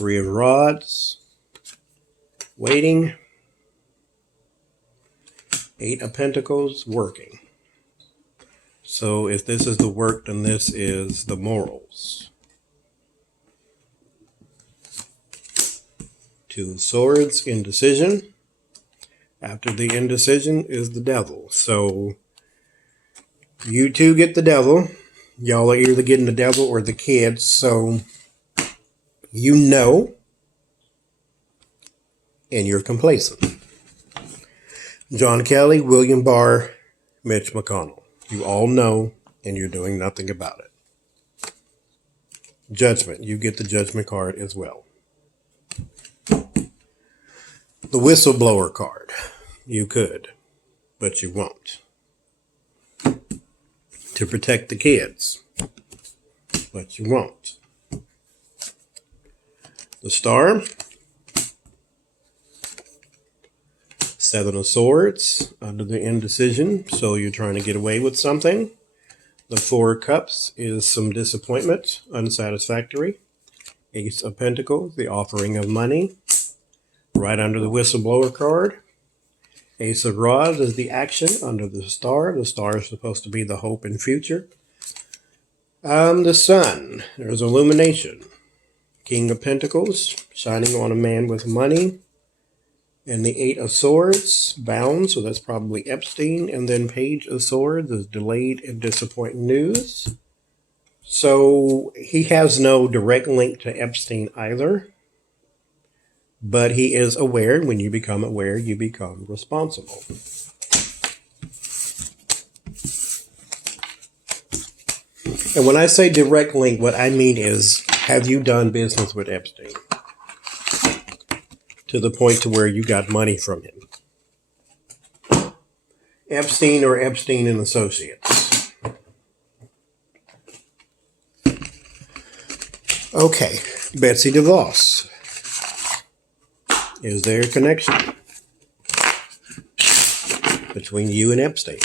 Three of Rods, waiting. Eight of Pentacles, working. So if this is the work, then this is the morals. Two of Swords, indecision. After the indecision is the Devil. So you two get the Devil. Y'all are either getting the Devil or the kids. So you know, and you're complacent. John Kelly, William Barr, Mitch McConnell. You all know, and you're doing nothing about it. Judgment. You get the Judgment card as well. The Whistleblower card. You could, but you won't. To protect the kids, but you won't. The Star. Seven of Swords under the indecision, so you're trying to get away with something. The Four of Cups is some disappointment, unsatisfactory. Ace of Pentacles, the offering of money, right under the Whistleblower card. Ace of Rods is the action under the Star. The Star is supposed to be the hope and future. The Sun, there's illumination. King of Pentacles, shining on a man with money. And the Eight of Swords, bound, so that's probably Epstein. And then Page of Swords is delayed and disappointing news. So he has no direct link to Epstein either. But he is aware, and when you become aware, you become responsible. And when I say direct link, what I mean is, have you done business with Epstein? To the point to where you got money from him. Epstein or Epstein and Associates. Okay, Betsy DeVos. Is there a connection between you and Epstein?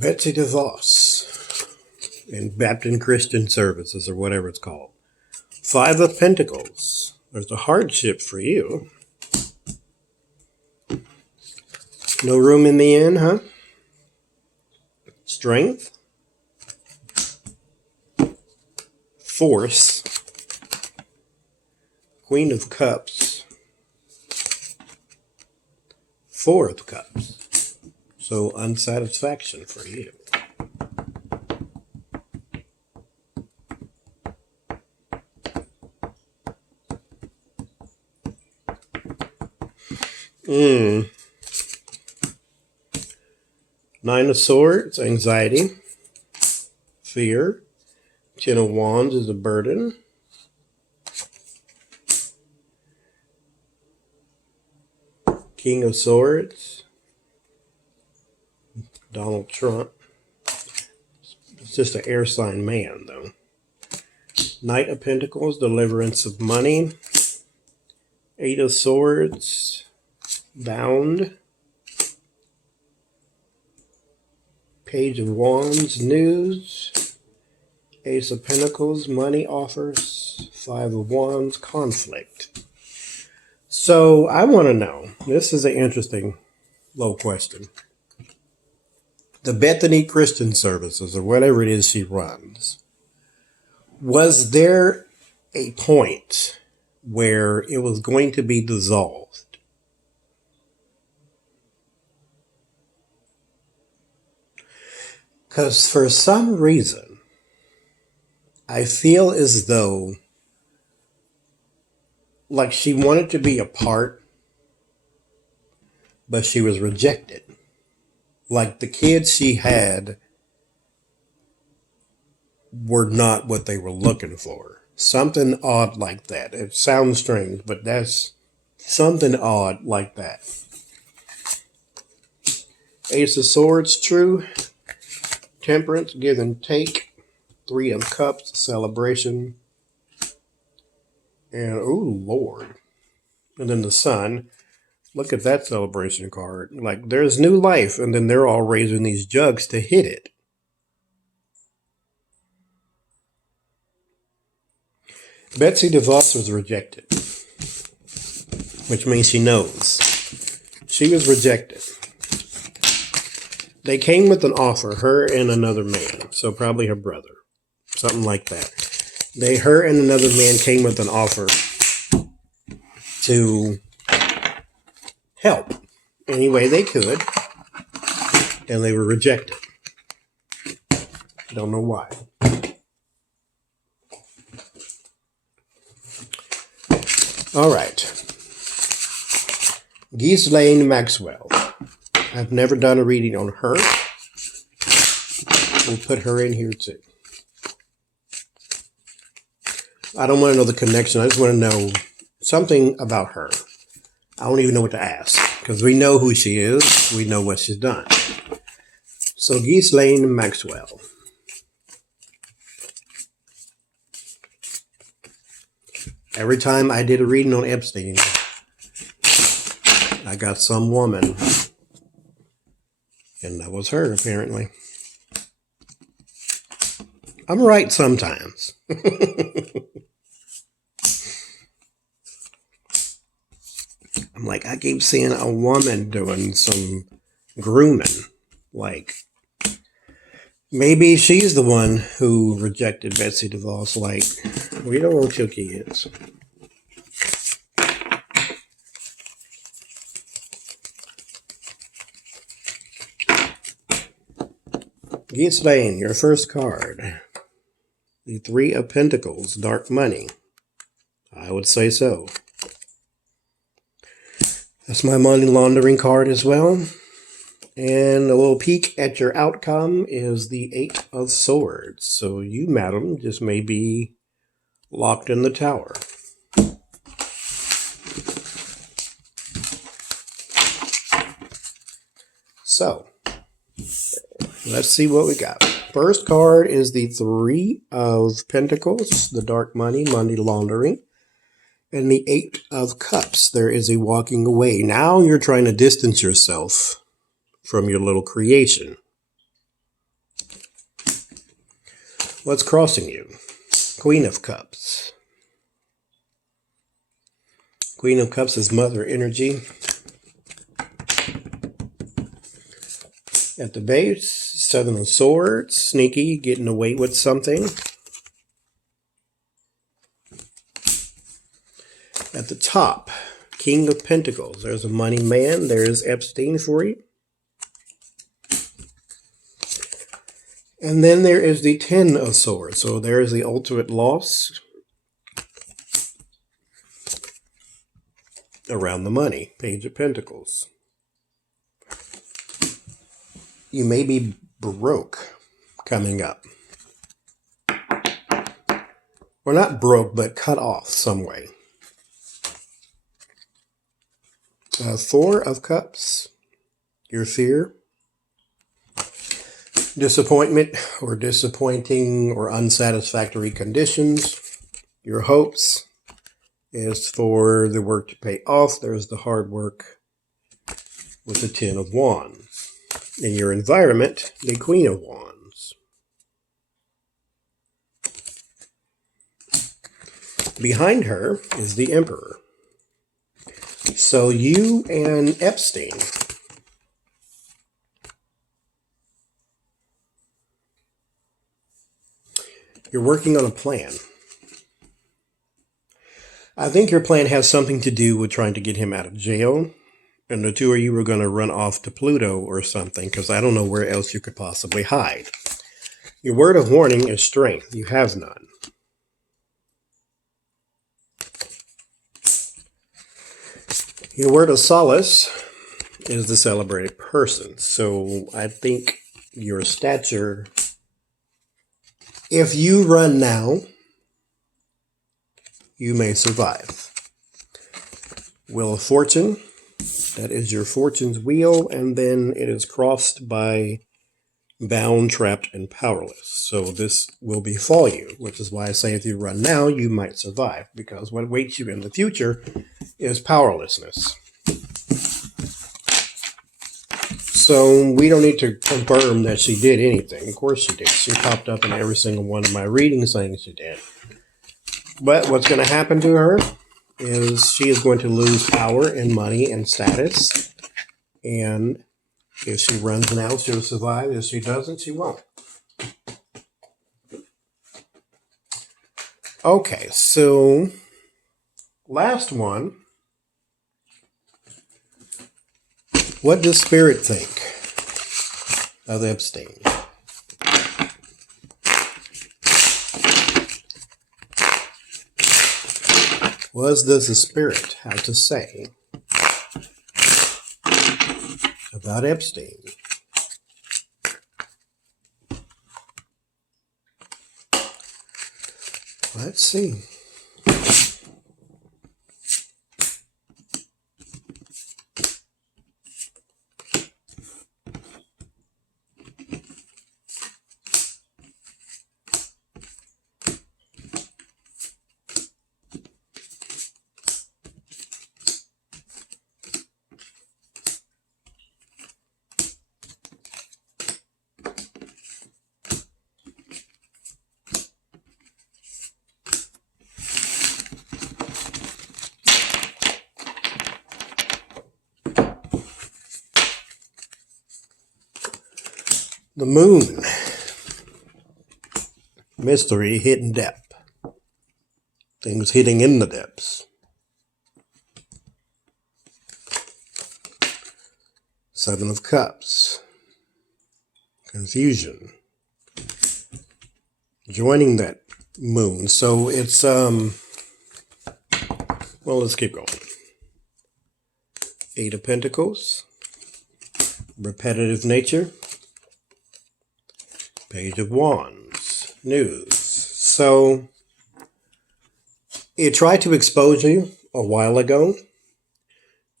Betsy DeVos in Baptist Christian Services or whatever it's called. Five of Pentacles. There's a hardship for you. No room in the inn, huh? Strength. Force. Queen of Cups. Four of Cups. So unsatisfaction for you. Nine of Swords, anxiety, fear. Ten of Wands is a burden. King of Swords, Donald Trump. It's just an air sign man, though. Knight of Pentacles, deliverance of money. Eight of Swords, bound. Page of Wands, news. Ace of Pentacles, money offers. Five of Wands, conflict. So I want to know, this is an interesting little question. The Bethany Christian Services, or whatever it is she runs, was there a point where it was going to be dissolved? Because for some reason, I feel as though like she wanted to be a part, but she was rejected. Like the kids she had were not what they were looking for. Something odd like that. It sounds strange, but that's something odd like that. Ace of Swords, true. Temperance, give and take. Three of Cups, celebration. And, oh, Lord. And then the Sun. Look at that celebration card. Like, there's new life, and then they're all raising these jugs to hit it. Betsy DeVos was rejected, which means she knows. She was rejected. They came with an offer, her and another man, so probably her brother, something like that. Her and another man came with an offer to help any way they could, and they were rejected. Don't know why. All right. Ghislaine Maxwell. I've never done a reading on her. We'll put her in here too. I don't want to know the connection. I just want to know something about her. I don't even know what to ask because we know who she is. We know what she's done. So Ghislaine Maxwell. Every time I did a reading on Epstein, I got some woman. And that was her, apparently. I'm right sometimes. I'm like, I keep seeing a woman doing some grooming. Like, maybe she's the one who rejected Betsy DeVos. Like, we don't want your kids. Ghislaine, your first card. The Three of Pentacles, dark money. I would say so. That's my money laundering card as well. And a little peek at your outcome is the Eight of Swords. So you, madam, just may be locked in the tower. So, let's see what we got. First card is the Three of Pentacles, the dark money, money laundering. And the Eight of Cups, there is a walking away. Now you're trying to distance yourself from your little creation. What's crossing you? Queen of Cups. Queen of Cups is mother energy. At the base, Seven of Swords, sneaky, getting away with something. At the top, King of Pentacles. There's a money man. There's Epstein for you. And then there is the Ten of Swords. So there is the ultimate loss around the money. Page of Pentacles. You may be broke coming up. Or not broke, but cut off some way. Four of Cups. Your fear. Disappointment or disappointing or unsatisfactory conditions. Your hopes is for the work to pay off. There's the hard work with the Ten of Wands. In your environment, the Queen of Wands. Behind her is the Emperor. So you and Epstein you're working on a plan. I think your plan has something to do with trying to get him out of jail. And the two of you were going to run off to Pluto or something, because I don't know where else you could possibly hide. Your word of warning is strength. You have none. Your word of solace is the celebrated person. So I think your stature, if you run now, you may survive. Wheel of Fortune, that is your fortune's wheel, and then it is crossed by bound, trapped, and powerless. So this will befall you, which is why I say if you run now, you might survive, because what awaits you in the future is powerlessness. So we don't need to confirm that she did anything. Of course she did. She popped up in every single one of my readings saying she did. But what's going to happen to her is she is going to lose power and money and status. And if she runs now, she'll survive. If she doesn't, she won't. Okay, so last one. What does Spirit think of Epstein? What does the Spirit have to say about Epstein? Let's see. The moon. Mystery, hidden depth. Things hidden in the depths. Seven of Cups. Confusion. Joining that moon. So it's, well, let's keep going. Eight of Pentacles. Repetitive nature. Page of Wands. News. So it tried to expose you a while ago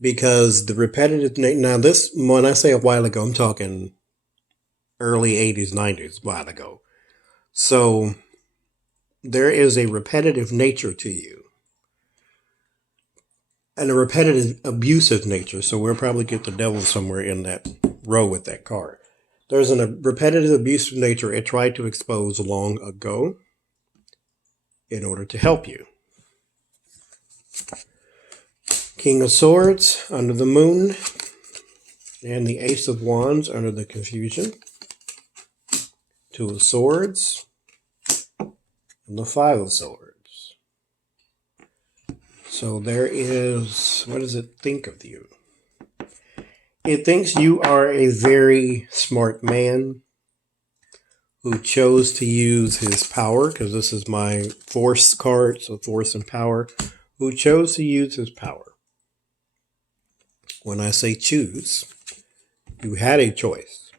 because the repetitive now this, when I say a while ago, I'm talking early 80s, 90s, a while ago. So there is a repetitive nature to you and a repetitive abusive nature. So we'll probably get the devil somewhere in that row with that card. There's a repetitive abusive nature it tried to expose long ago in order to help you. King of Swords under the moon and the Ace of Wands under the confusion. Two of Swords and the Five of Swords. So there is, what does it think of you? It thinks you are a very smart man who chose to use his power, because this is my Force card, so Force and Power, who chose to use his power. When I say choose, you had a choice.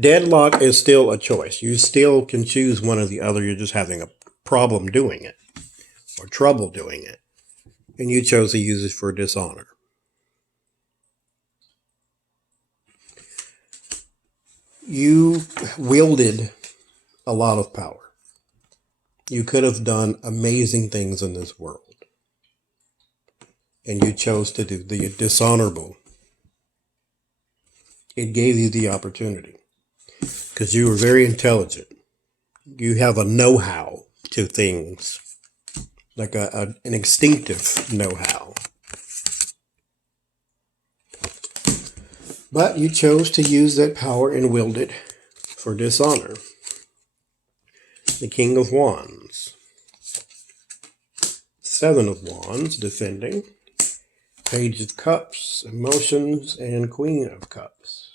Deadlock is still a choice. You still can choose one or the other. You're just having a problem doing it or trouble doing it. And you chose to use it for dishonor. You wielded a lot of power. You could have done amazing things in this world. And you chose to do the dishonorable. It gave you the opportunity. Because you were very intelligent. You have a know-how to things. Like an instinctive know-how. But you chose to use that power and wield it for dishonor. The King of Wands. Seven of Wands, defending. Page of Cups, emotions, and Queen of Cups.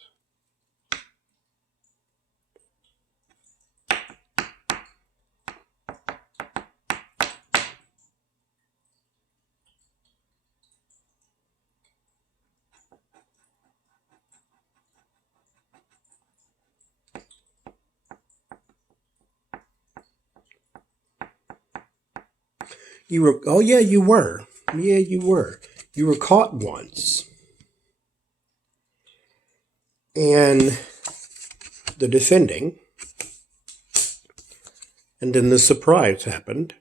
You were, oh yeah, you were. Yeah, you were. You were caught once. And the defending, and then the surprise happened.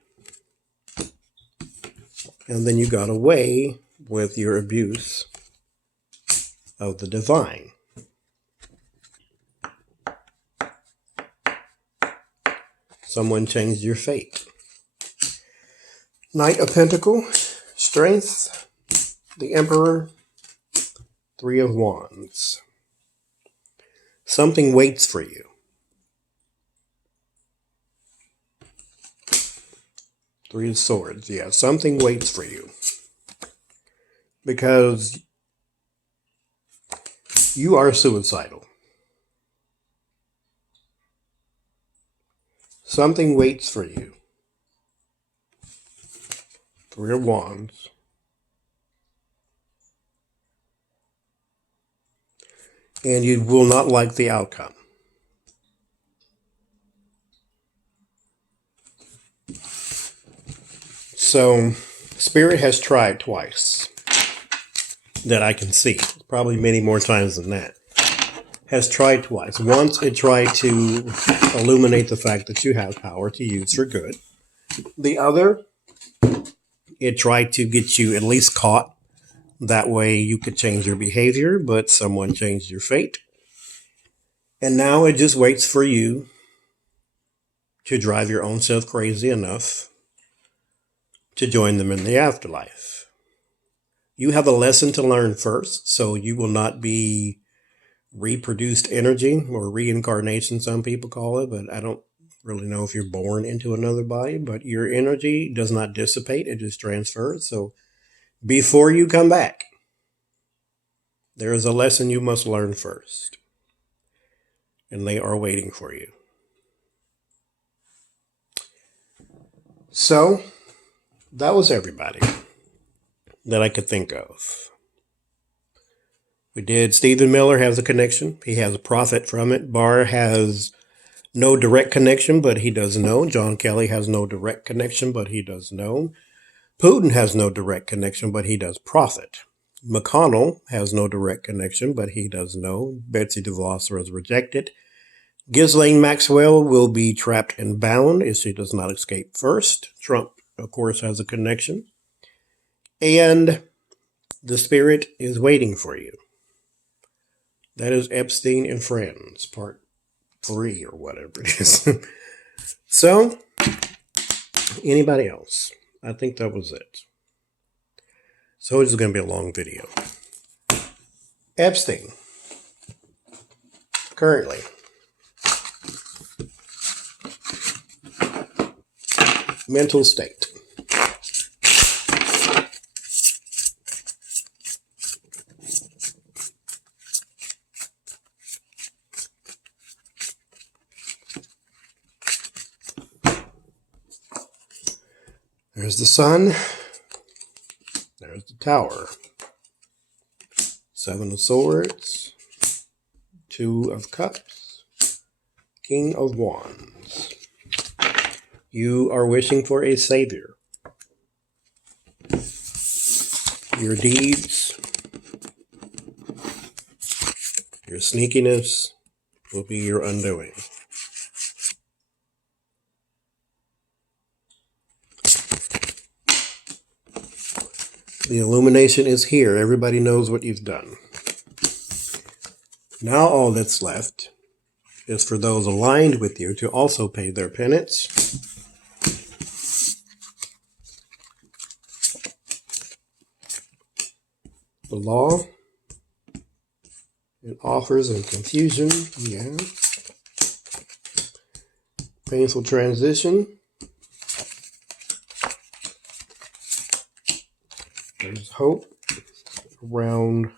And then you got away with your abuse of the divine. Someone changed your fate. Knight of Pentacles, Strength, the Emperor, Three of Wands. Something waits for you. Three of Swords, yeah, something waits for you. Because you are suicidal. Something waits for you. Three of Wands. And you will not like the outcome. So, Spirit has tried twice. That I can see. Probably many more times than that. Has tried twice. Once it tried to illuminate the fact that you have power to use for good. The other, it tried to get you at least caught. That way you could change your behavior, but someone changed your fate. And now it just waits for you to drive your own self crazy enough to join them in the afterlife. You have a lesson to learn first, so you will not be reproduced energy or reincarnation, some people call it, but I don't really know if you're born into another body, but your energy does not dissipate, it just transfers. So before you come back, there is a lesson you must learn first, and they are waiting for you. So that was everybody that I could think of. We did. Stephen Miller has a connection. He has a profit from it. Barr has no direct connection, but he does know. John Kelly has no direct connection, but he does know. Putin has no direct connection, but he does profit. McConnell has no direct connection, but he does know. Betsy DeVos was rejected. Ghislaine Maxwell will be trapped and bound if she does not escape first. Trump, of course, has a connection. And the Spirit is waiting for you. That is Epstein and Friends, part 3 or whatever it is. So, anybody else? I think that was it. So it's going to be a long video. Epstein. Currently. Mental state. There's the sun. There's the tower. 7 of Swords. 2 of Cups. King of Wands. You are wishing for a savior. Your deeds, your sneakiness will be your undoing. The illumination is here. Everybody knows what you've done. Now all that's left is for those aligned with you to also pay their penance. The law and offers and confusion. Yeah. Painful transition. There's hope around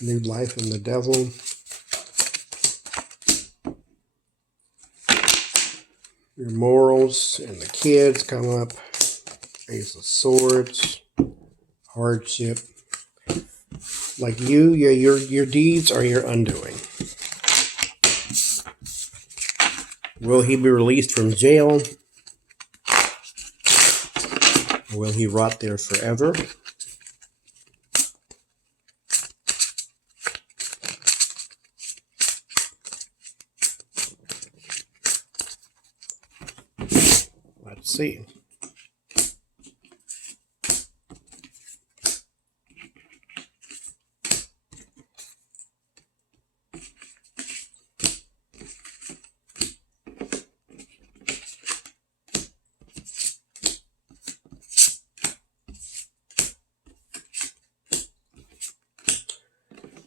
new life in the devil. Your morals and the kids come up. Ace of Swords. Hardship. Like your deeds are your undoing. Will he be released from jail? Or will he rot there forever? Let's see.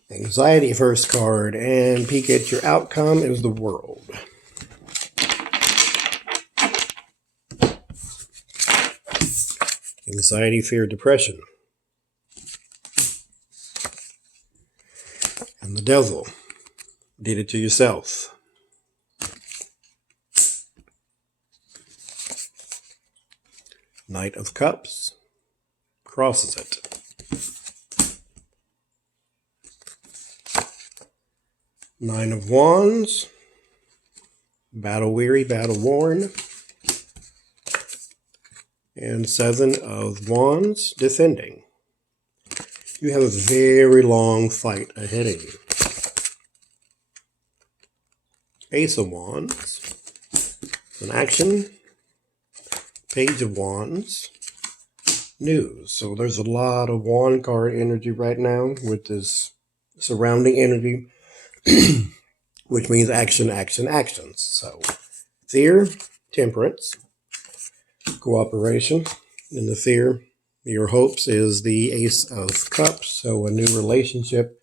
Anxiety first card, and peek at your outcome is the world. Anxiety, fear, depression. And the devil did it to yourself. Knight of Cups crosses it. Nine of Wands, battle weary, battle worn. And Seven of Wands, defending. You have a very long fight ahead of you. Ace of Wands, an action. Page of Wands, news. So there's a lot of wand card energy right now with this surrounding energy, which means action, action, actions. So fear, temperance, cooperation. And the fear, your hopes, is the Ace of Cups. So a new relationship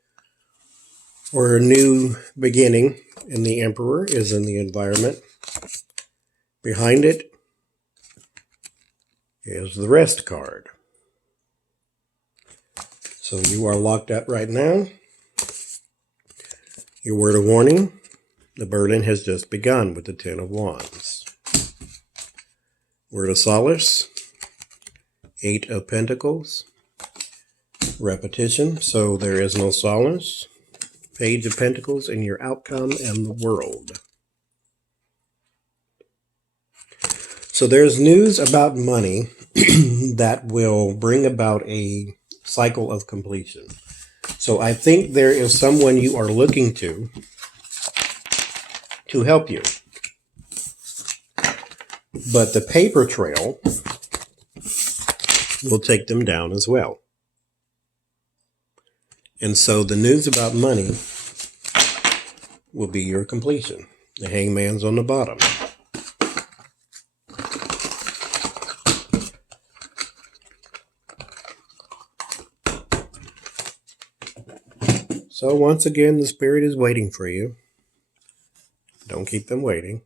or a new beginning. And the Emperor is in the environment. Behind it is the Rest card. So you are locked up right now. Your word of warning, the burden has just begun with the Ten of Wands. Word of solace, Eight of Pentacles, repetition, so there is no solace. Page of Pentacles in your outcome and the world. So there's news about money that will bring about a cycle of completion. So I think there is someone you are looking to help you. But the paper trail will take them down as well. And so the news about money will be your completion. The Hangman's on the bottom. So once again, the Spirit is waiting for you. Don't keep them waiting.